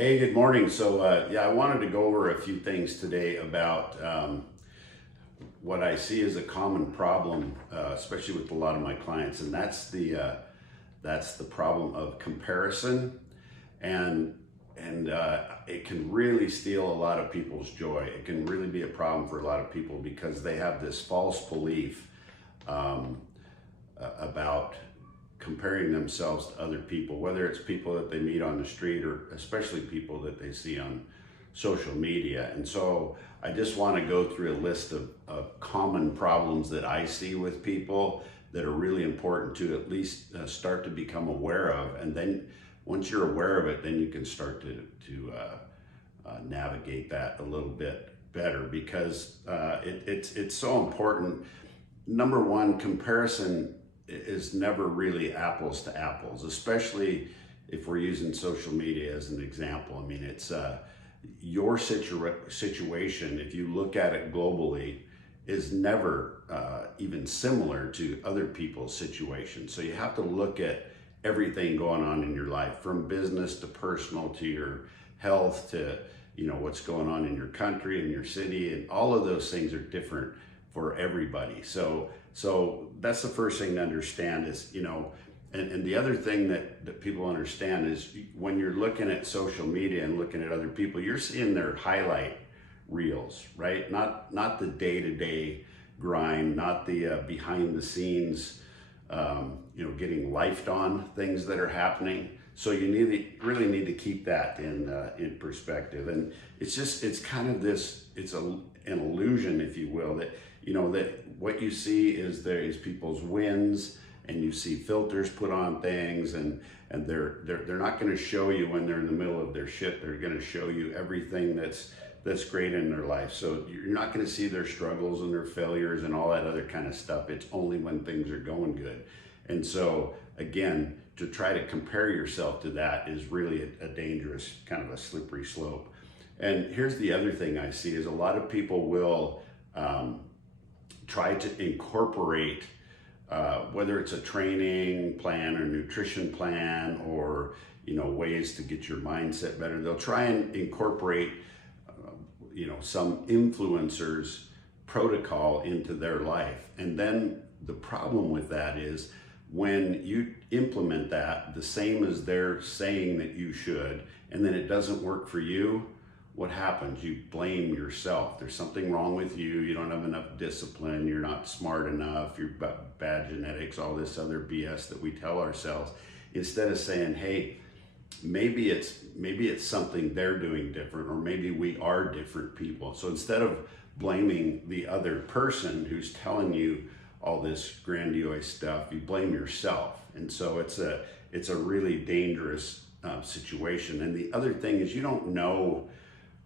Hey, good morning. I wanted to go over a few things today about what I see as a common problem, especially with a lot of my clients, and that's the problem of comparison, and it can really steal a lot of people's joy. It can really be a problem for a lot of people because they have this false belief um, about comparing themselves to other people, whether it's people that they meet on the street or especially people that they see on social media. And so I just want to go through a list of common problems that I see with people that are really important to at least start to become aware of. And then once you're aware of it, then you can start to navigate that a little bit better because it's so important. Number one, comparison is never really apples to apples, especially if we're using social media as an example. I mean, it's your situation, if you look at it globally, is never even similar to other people's situations. So you have to look at everything going on in your life, from business to personal to your health to what's going on in your country and your city, and all of those things are different for everybody. So that's the first thing to understand is, and the other thing that people understand is when you're looking at social media and looking at other people, you're seeing their highlight reels, right? Not the day-to-day grind, not the behind the scenes, getting lifed on things that are happening. So you really need to keep that in perspective. And it's kind of this, an illusion, if you will, that that what you see is there is people's wins, and you see filters put on things, and they're not going to show you when they're in the middle of their shit. They're going to show you everything that's great in their life. So you're not going to see their struggles and their failures and all that other kind of stuff. It's only when things are going good. And so again, to try to compare yourself to that is really a dangerous, kind of a slippery slope. And here's the other thing I see is a lot of people will try to incorporate whether it's a training plan or nutrition plan or ways to get your mindset better. They'll try and incorporate some influencers protocol into their life, and then the problem with that is when you implement that the same as they're saying that you should, and then it doesn't work for you, what happens? You blame yourself. There's something wrong with you. You don't have enough discipline. You're not smart enough. You've got bad genetics, all this other BS that we tell ourselves. Instead of saying, hey, maybe it's something they're doing different, or maybe we are different people. So instead of blaming the other person who's telling you all this grandiose stuff, you blame yourself. And so it's a really dangerous situation. And the other thing is you don't know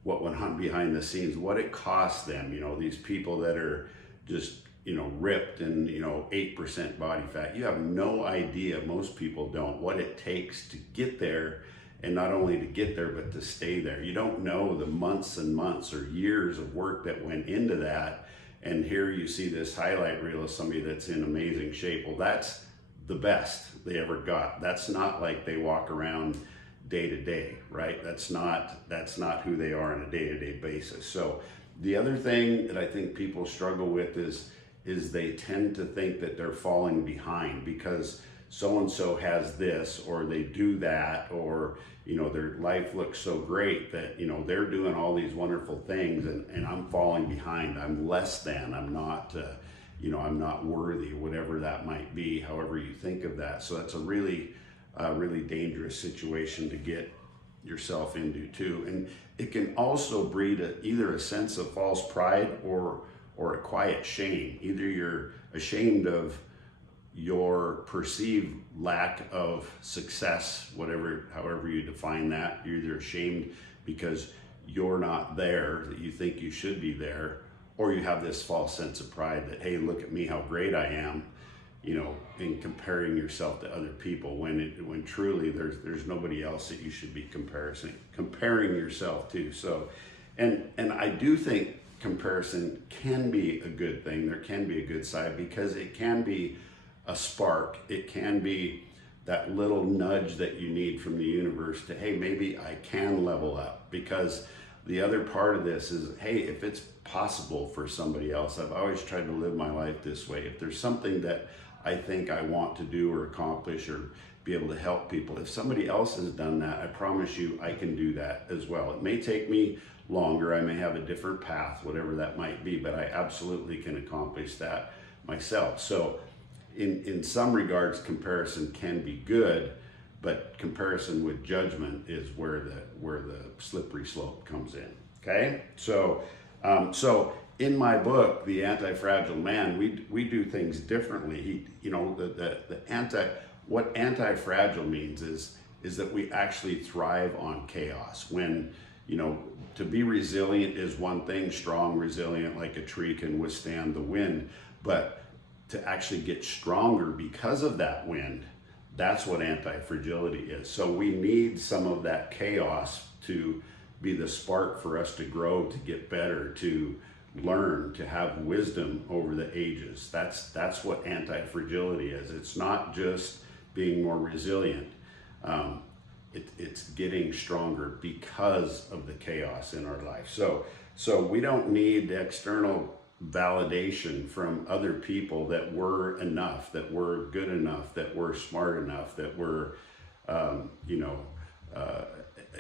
what went on behind the scenes, what it cost them. These people that are just, ripped and, 8% body fat. You have no idea, most people don't, what it takes to get there, and not only to get there, but to stay there. You don't know the months and months or years of work that went into that. And here you see this highlight reel of somebody that's in amazing shape. Well, that's the best they ever got. That's not like they walk around day to day, right? That's not who they are on a day-to-day basis. So the other thing that I think people struggle with is they tend to think that they're falling behind because so-and-so has this, or they do that, or their life looks so great that they're doing all these wonderful things, and I'm falling behind. I'm less than. I'm not I'm not worthy, whatever that might be, however you think of that. So that's a really dangerous situation to get yourself into too. And it can also breed either a sense of false pride or a quiet shame. Either you're ashamed of your perceived lack of success, however you define that. You're either ashamed because you're not there, that you think you should be there, or you have this false sense of pride that, hey, look at me, how great I am, in comparing yourself to other people, when truly there's nobody else that you should be comparing yourself to. So, and I do think comparison can be a good thing. There can be a good side because it can be a spark. It can be that little nudge that you need from the universe to, hey, maybe I can level up. Because the other part of this is, hey, if it's possible for somebody else, I've always tried to live my life this way. If there's something that I think I want to do or accomplish or be able to help people, if somebody else has done that, I promise you I can do that as well. It may take me longer, I may have a different path, whatever that might be, but I absolutely can accomplish that myself. So in some regards, comparison can be good, but comparison with judgment is where the slippery slope comes in. Okay, so in my book, The Anti-Fragile Man, we do things differently. What anti-fragile means is that we actually thrive on chaos. When, to be resilient is one thing, strong, resilient, like a tree can withstand the wind, but to actually get stronger because of that wind, that's what anti-fragility is. So we need some of that chaos to be the spark for us to grow, to get better, to learn, to have wisdom over the ages. That's what anti-fragility is. It's not just being more resilient. It's getting stronger because of the chaos in our life. So we don't need external validation from other people that we're enough, that we're good enough, that we're smart enough, that we're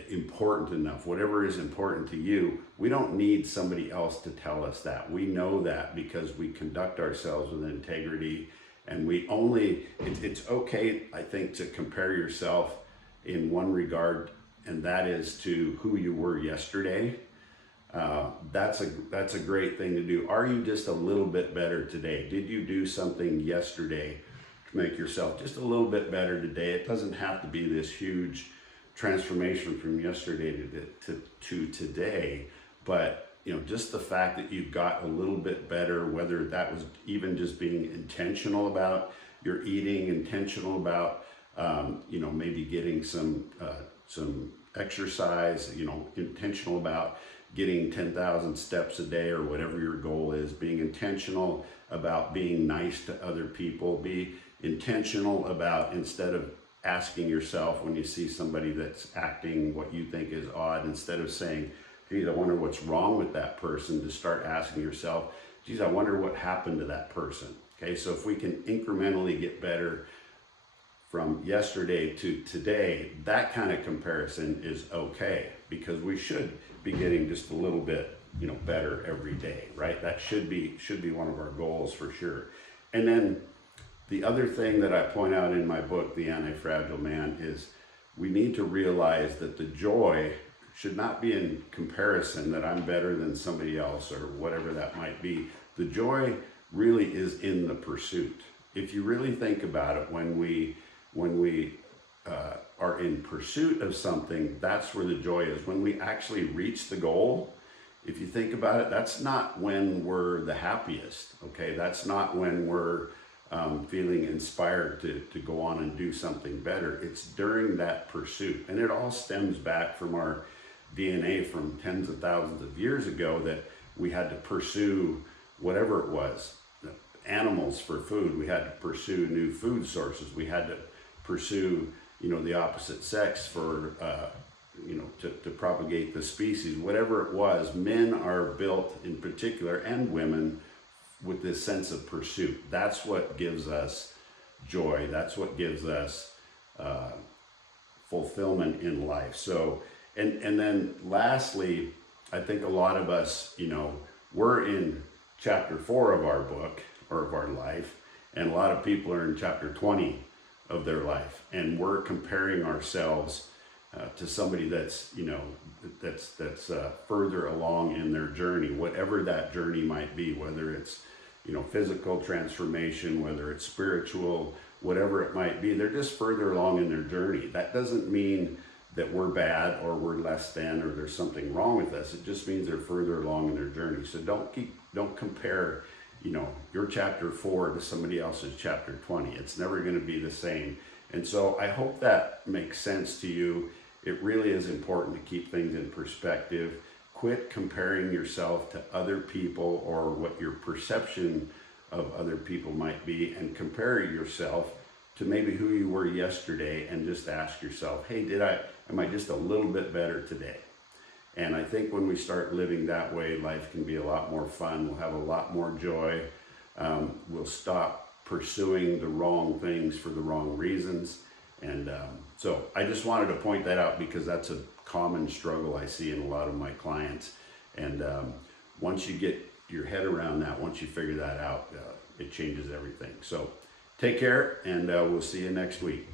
important enough. Whatever is important to you, we don't need somebody else to tell us that. We know that because we conduct ourselves with integrity, and it's okay, I think, to compare yourself in one regard, and that is to who you were yesterday. That's a great thing to do. Are you just a little bit better today? Did you do something yesterday to make yourself just a little bit better today? It doesn't have to be this huge transformation from yesterday to today, but just the fact that you got a little bit better, whether that was even just being intentional about your eating, intentional about maybe getting some exercise, intentional about getting 10,000 steps a day or whatever your goal is, being intentional about being nice to other people, be intentional about, instead of asking yourself when you see somebody that's acting what you think is odd, instead of saying, geez, I wonder what's wrong with that person, to start asking yourself, geez, I wonder what happened to that person. Okay, so if we can incrementally get better from yesterday to today, that kind of comparison is okay, because we should be getting just a little bit, better every day, right? That should be one of our goals for sure. And then the other thing that I point out in my book, The Anti-Fragile Man, is we need to realize that the joy should not be in comparison, that I'm better than somebody else or whatever that might be. The joy really is in the pursuit. If you really think about it, when we are in pursuit of something, that's where the joy is. When we actually reach the goal, if you think about it, that's not when we're the happiest, okay? That's not when we're feeling inspired to go on and do something better. It's during that pursuit. And it all stems back from our DNA from tens of thousands of years ago, that we had to pursue whatever it was. Animals for food, we had to pursue new food sources. We had to pursue, the opposite sex for, to propagate the species. Whatever it was, men are built in particular, and women, with this sense of pursuit. That's what gives us joy. That's what gives us fulfillment in life. So, and then lastly, I think a lot of us, we're in chapter 4 of our book, or of our life, and a lot of people are in chapter 20 of their life, and we're comparing ourselves to somebody that's further along in their journey, whatever that journey might be, whether it's physical transformation, whether it's spiritual, whatever it might be. They're just further along in their journey. That doesn't mean that we're bad or we're less than or there's something wrong with us. It just means they're further along in their journey. So don't compare your chapter 4 to somebody else's chapter 20. It's never going to be the same. And so I hope that makes sense to you. It really is important to keep things in perspective. Quit comparing yourself to other people or what your perception of other people might be, and compare yourself to maybe who you were yesterday and just ask yourself, hey, am I just a little bit better today? And I think when we start living that way, life can be a lot more fun. We'll have a lot more joy. We'll stop pursuing the wrong things for the wrong reasons. And so I just wanted to point that out because that's a common struggle I see in a lot of my clients. And once you get your head around that, once you figure that out, it changes everything. So take care, and we'll see you next week.